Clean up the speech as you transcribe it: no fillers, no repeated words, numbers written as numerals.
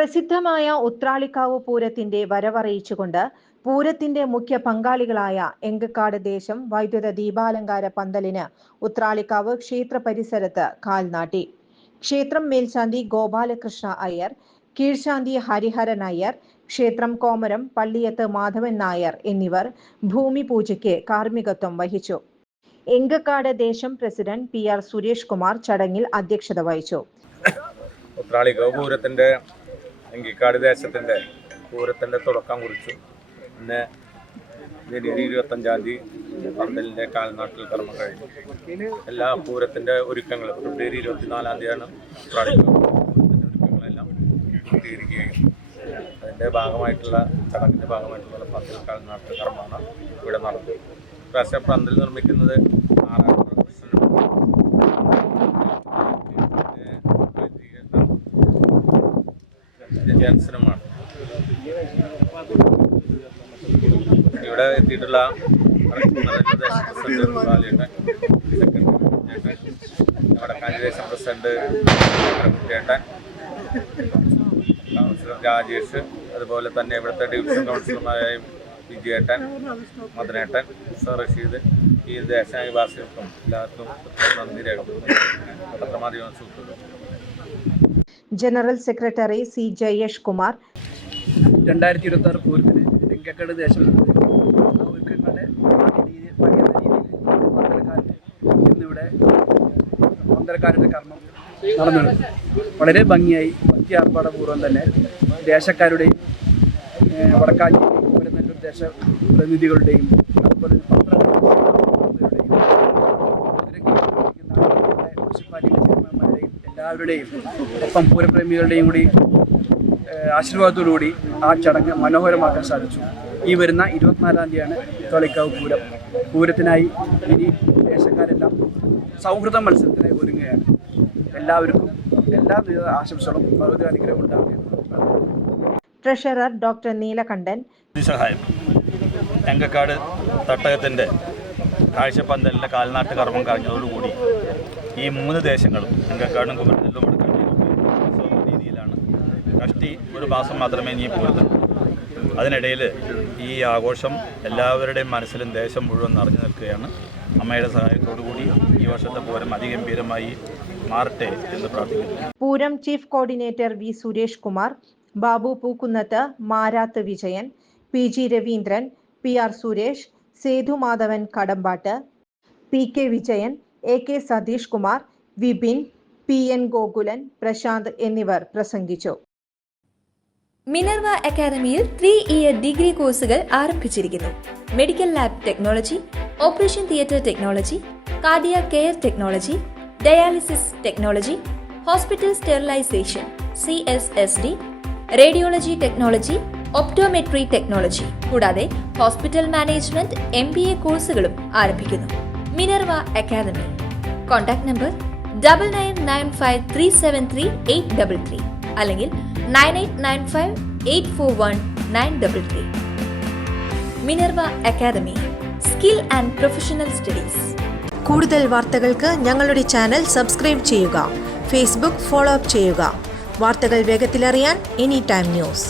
പ്രസിദ്ധമായ ഉത്രാളിക്കാവ് പൂരത്തിന്റെ വരവറിയിച്ചുകൊണ്ട് പൂരത്തിന്റെ മുഖ്യ പങ്കാളികളായ എങ്കക്കാട് ദേശം വൈദ്യുത ദീപാലങ്കാര പന്തലിന് ഉത്രാളിക്കാവ് ക്ഷേത്ര പരിസരത്ത് കാൽനാട്ടി. ക്ഷേത്രം മേൽശാന്തി ഗോപാലകൃഷ്ണ അയ്യർ, കീഴ്ശാന്തി ഹരിഹരൻ അയ്യർ, ക്ഷേത്രം കോമരം പള്ളിയത്ത് മാധവൻ നായർ എന്നിവർ ഭൂമി പൂജയ്ക്ക് കാർമ്മികത്വം വഹിച്ചു. എങ്കക്കാട് ദേശം പ്രസിഡന്റ് PR സുരേഷ് കുമാർ ചടങ്ങിൽ അധ്യക്ഷത വഹിച്ചു. ഉത്രാളിക്കാവ് പൂരത്തിന്റെ എങ്കിക്കാട് ദേശത്തിന്റെ പൂരത്തിന്റെ തുടക്കം കുറിച്ചു. ഇന്ന് ജനുവരി 25-ാം തീയതി പന്തലിന്റെ കാൽനാട്ടിൽ കർമ്മം കഴിഞ്ഞു. എല്ലാ പൂരത്തിന്റെ ഒരുക്കങ്ങളും ഫെബ്രുവരി 24-ാം തീയതിയാണ് ഉത്രാളിക്കാവ് പൂരത്തിന്റെ ഒരുക്കങ്ങളെല്ലാം പൂർത്തീകരിക്കുകയും അതിന്റെ ഭാഗമായിട്ടുള്ള ചടങ്ങിന്റെ ഭാഗമായിട്ടുള്ള പന്തൽ കാൽനാട്ടിൽ കർമ്മമാണ് ഇവിടെ നടന്നത്. പ്രാവശ്യം പന്തൽ നിർമ്മിക്കുന്നത് ജാൻസനുമാണ്. ഇവിടെ എത്തിയിട്ടുള്ള വടക്കാഞ്ചേരി പ്രസിഡന്റ് ചേട്ടൻ, കൗൺസിലർ രാജേഷ്, അതുപോലെ തന്നെ ഇവിടുത്തെ ഡിവിഷൻ കൗൺസിലർമാരായ വിജയേട്ടൻ, മദനേട്ടൻ, റഷീദ്, ഈ ദേശനിവാസികൾക്കും എല്ലാവർക്കും നന്ദി രേഖപ്പെടുത്തുന്നു. പത്രമാധ്യമ സുഹൃത്തുക്കൾ. General secretary C Jayesh Kumar 2026 പൂരത്തിന് എങ്കക്കാട് ദേശം ഒരുക്കങ്ങളുടെ ഇന്നിവിടെ പന്തലക്കാരുടെ കർമ്മം നടന്നു. വളരെ ഭംഗിയായി ഭക്തി ആർഭാടപൂർവ്വം തന്നെ ദേശക്കാരുടെയും വടക്കാഞ്ചേരി നെല്ലൂർ ദേശ പ്രതിനിധികളുടെയും അതുപോലെ മുനിസിപ്പാലിറ്റി എല്ലാവരുടെയും ഒപ്പം പൂരപ്രേമികളുടെയും കൂടി ആശീർവാദത്തോടുകൂടി ആ ചടങ്ങ് മനോഹരമാക്കാൻ സാധിച്ചു. ഈ വരുന്ന 24-ാം തീയതിയാണ് ഉത്രാളിക്കാവ് പൂരം. പൂരത്തിനായി ഇനി ദേശക്കാരെല്ലാം സൗഹൃദ മത്സരത്തിനായി ഒരുങ്ങുകയാണ്. എല്ലാവർക്കും എല്ലാവിധ ആശംസകളും ഭഗവതി അനുഗ്രഹം ഉണ്ടാവുകയാണ്. ട്രഷറർ ഡോക്ടർ നീലകണ്ഠൻ സഹായം എങ്കക്കാട് തട്ടകത്തിൻ്റെ കാഴ്ചപ്പന്തലിൻ്റെ കാൽനാട്ട് കർമ്മം കഴിഞ്ഞതോടുകൂടി ഈ 3 ദേശങ്ങളും എങ്കക്കാടും കുമരനെല്ലും വടക്കാഞ്ചേരിയും രീതിയിലാണ്. കഷ്ടി ഒരു മാസം മാത്രമേ ഇനി പൂരത്തുള്ളൂ. അതിനിടയിൽ ഈ ആഘോഷം എല്ലാവരുടെയും മനസ്സിലും ദേശം മുഴുവൻ നിറഞ്ഞു നിൽക്കുകയാണ്. അമ്മയുടെ സഹായത്തോടു കൂടി ഈ വർഷത്തെ പൂരം അതിഗംഭീരമായി മാറട്ടെ എന്ന് പ്രാർത്ഥിക്കുന്നു. Pooram chief coordinator V Suresh Kumar, Babu Pookkunnath, Marath Vijayan, PG Raveendran, PR Suresh, Sethu Madhavan Kadambatt, PK Vijayan, AK Satheesh Kumar, Vipin, PN Gokulan, Prashanth എന്നിവർ പ്രസംഗിച്ചു. മിനർവ അക്കാദമിയിൽ 3-ഇയർ ഡിഗ്രി കോഴ്സുകൾ ആരംഭിച്ചിരിക്കുന്നു. Medical lab technology, operation theatre technology, cardiac care technology, dialysis technology, hospital sterilisation CSSD, radiology technology, optometry technology കൂടാതെ ഹോസ്പിറ്റൽ മാനേജ്മെന്റ് MBA കോഴ്സുകളും ആരംഭിക്കുന്നു. Minerva academy. Contact number 9995373833 അല്ലെങ്കിൽ 9895841933. Minerva academy, skill and professional studies. കൂടുതൽ വാർത്തകൾക്ക് ഞങ്ങളുടെ channel subscribe ചെയ്യുക. Facebook follow up ചെയ്യുക. വാർത്തകൾ വേഗത്തിലറിയാൻ Anytime News.